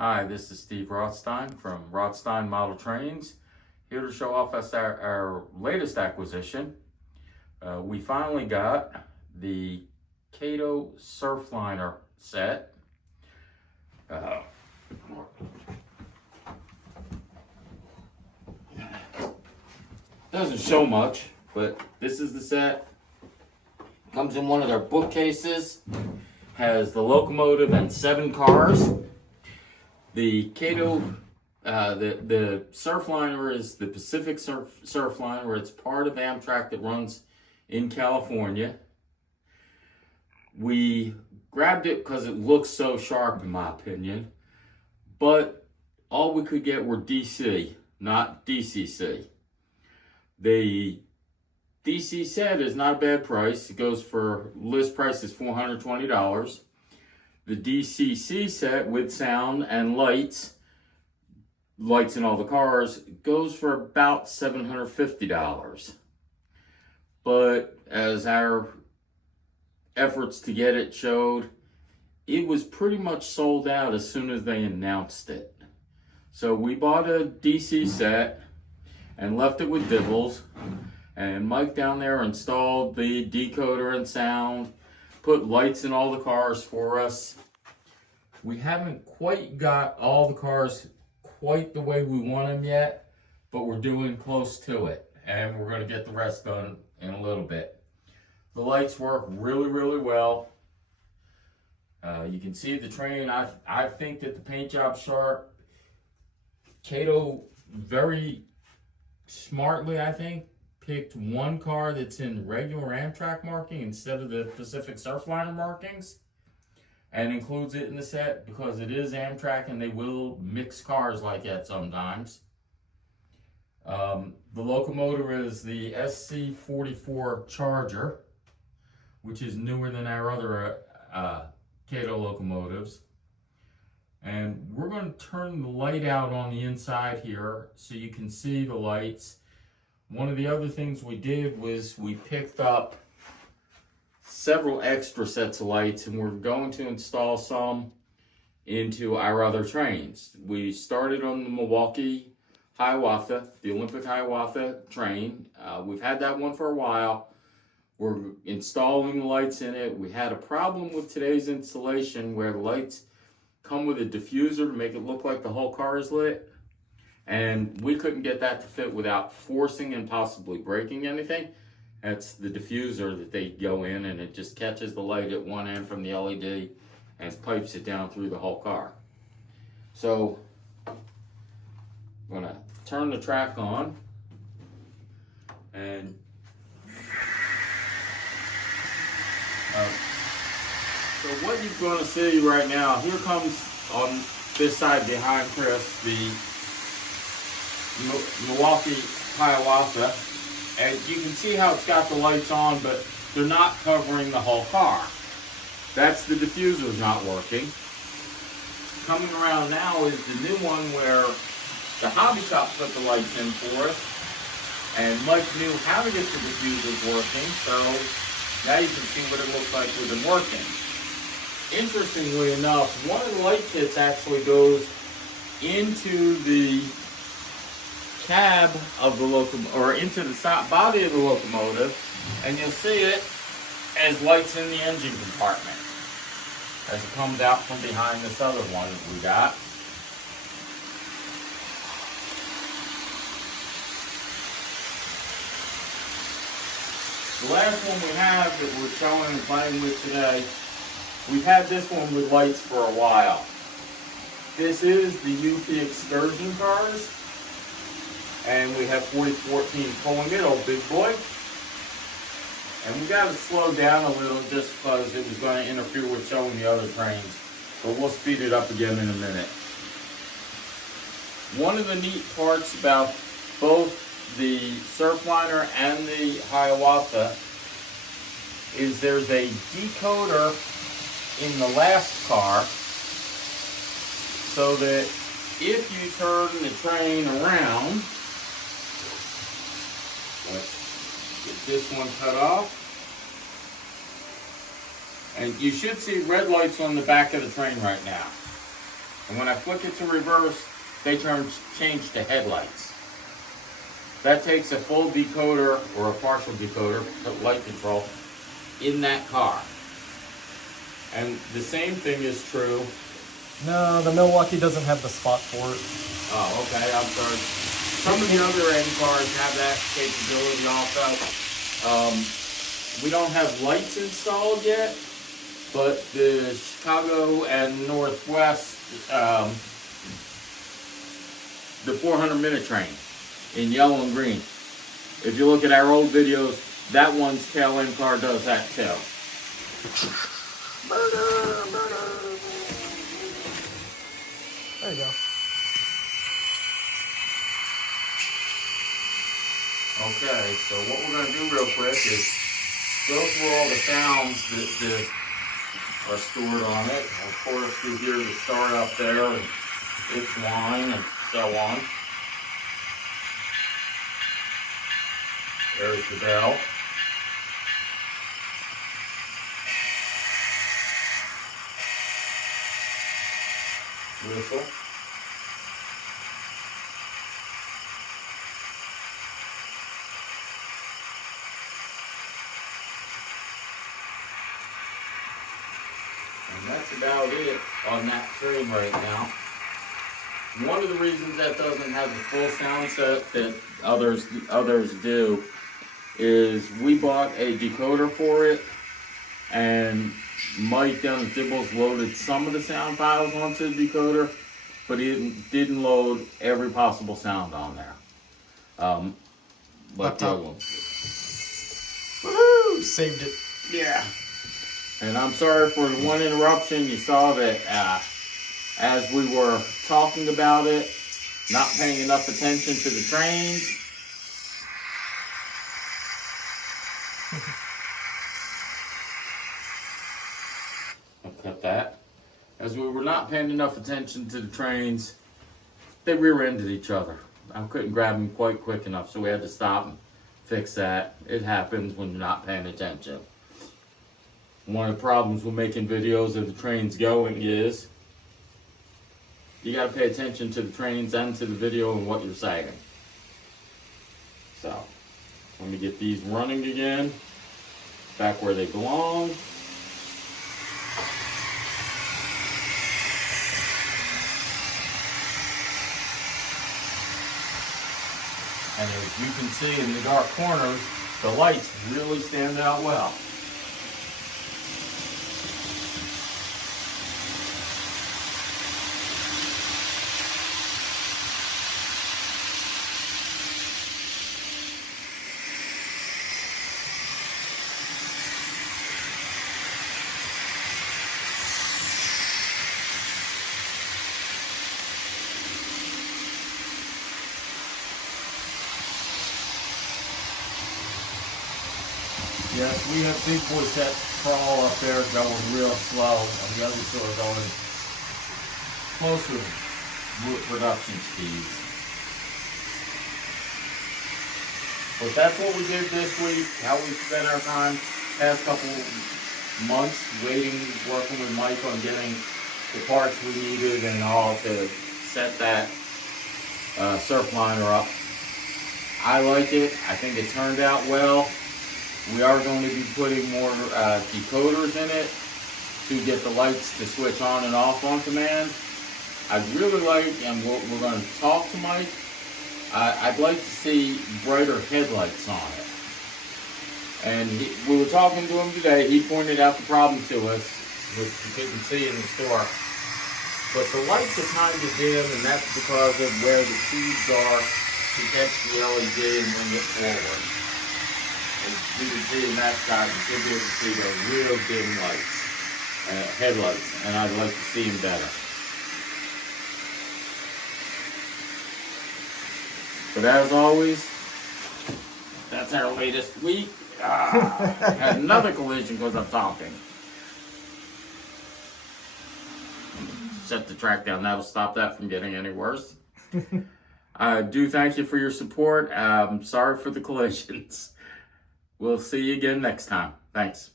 Hi, this is Steve Rothstein from Rothstein Model Trains, here to show off us our latest acquisition. We finally got the Kato Surfliner set. Doesn't show much, but this is the set. Comes in one of their bookcases. Has the locomotive and 7 cars. The Kato, the Surfliner is the Pacific Surfliner. It's part of Amtrak that runs in California. We grabbed it because it looks so sharp, in my opinion. But all we could get were DC, not DCC. The DC set is not a bad price. It goes for, list price is $420. The DCC set with sound and lights in all the cars, goes for about $750. But as our efforts to get it showed, it was pretty much sold out as soon as they announced it. So we bought a DC set and left it with Dibbles. And Mike down there installed the decoder and sound, put lights in all the cars for us. We haven't quite got all the cars quite the way we want them yet, but we're doing close to it. And we're going to get the rest done in a little bit. The lights work really, really well. You can see the train. I think that the paint job's sharp. Kato very smartly, I think, picked one car that's in regular Amtrak marking instead of the Pacific Surfliner markings, and includes it in the set because it is Amtrak and they will mix cars like that sometimes. The locomotive is the SC44 Charger, which is newer than our other Kato locomotives. And we're going to turn the light out on the inside here so you can see the lights. One of the other things we did was we picked up several extra sets of lights, and we're going to install some into our other trains. We started on the Milwaukee Hiawatha, the Olympic Hiawatha train. We've had that one for a while. We're installing the lights in it. We had a problem with today's installation where the lights come with a diffuser to make it look like the whole car is lit. And we couldn't get that to fit without forcing and possibly breaking anything. That's the diffuser that they go in, and it just catches the light at one end from the LED and pipes it down through the whole car. So I'm gonna turn the track on, and so what you're gonna see right now, here comes on this side behind Chris, the Milwaukee Hiawatha, and you can see how it's got the lights on, but they're not covering the whole car. That's the diffuser's not working. Coming around now is the new one where the hobby shop put the lights in for us, and Mike knew how to get the diffusers working, so now you can see what it looks like with them working. Interestingly enough, one of the light kits actually goes into the cab of the locomotive, or into the body of the locomotive, and you'll see it as lights in the engine compartment as it comes out from behind this other one that we got. The last one we have that we're showing and playing with today, we've had this one with lights for a while. This is the UP Excursion cars. And we have 4014 pulling it, old big boy. And we got to slow down a little just because it was going to interfere with showing the other trains. But we'll speed it up again in a minute. One of the neat parts about both the Surfliner and the Hiawatha is there's a decoder in the last car, so that if you turn the train around, let's get this one cut off, and you should see red lights on the back of the train right now. And when I flick it to reverse, they change to headlights. That takes a full decoder or a partial decoder, light control, in that car. And the same thing is true. No, the Milwaukee doesn't have the spot for it. Oh, okay, I'm sorry. Some of the other end cars have that capability also. We don't have lights installed yet, but the Chicago and Northwest, the 400-minute train in yellow and green. If you look at our old videos, that one's tail end car does that too. Murder, murder. There you go. Okay, so what we're going to do real quick is go through all the sounds that are stored on it. Of course, you hear the start up there and its whine and so on. There's the bell. Whistle. And that's about it on that train right now. One of the reasons that doesn't have the full sound set that others do is we bought a decoder for it, and Mike down at Dibble's loaded some of the sound files onto the decoder, but he didn't load every possible sound on there. Like the other ones. Woohoo! Saved it. Yeah. And I'm sorry for the one interruption. You saw that as we were talking about it, not paying enough attention to the trains. I'll cut that. As we were not paying enough attention to the trains, they rear-ended each other. I couldn't grab them quite quick enough, so we had to stop and fix that. It happens when you're not paying attention. One of the problems with making videos of the trains going is you got to pay attention to the trains and to the video and what you're saying. So, let me get these running again, back where they belong. And as you can see in the dark corners, the lights really stand out well. Yes, we have big boy set crawl up there going real slow, and the others are going close to production speeds. But that's what we did this week, how we spent our time past couple months waiting, working with Mike on getting the parts we needed and all to set that Surfliner up. I like it. I think it turned out well. We are going to be putting more decoders in it to get the lights to switch on and off on command. I'd really like, and we're going to talk to Mike, I'd like to see brighter headlights on it. And we were talking to him today. He pointed out the problem to us, which you couldn't see in the store. But the lights are kind of dim, and that's because of where the tubes are to catch the LED and bring it forward. As you can see in that shot, you should be able to see the real dim lights, headlights, and I'd like to see them better. But as always, that's our latest week. Had another collision because I'm talking. Set the track down. That'll stop that from getting any worse. I do thank you for your support. Sorry for the collisions. We'll see you again next time. Thanks.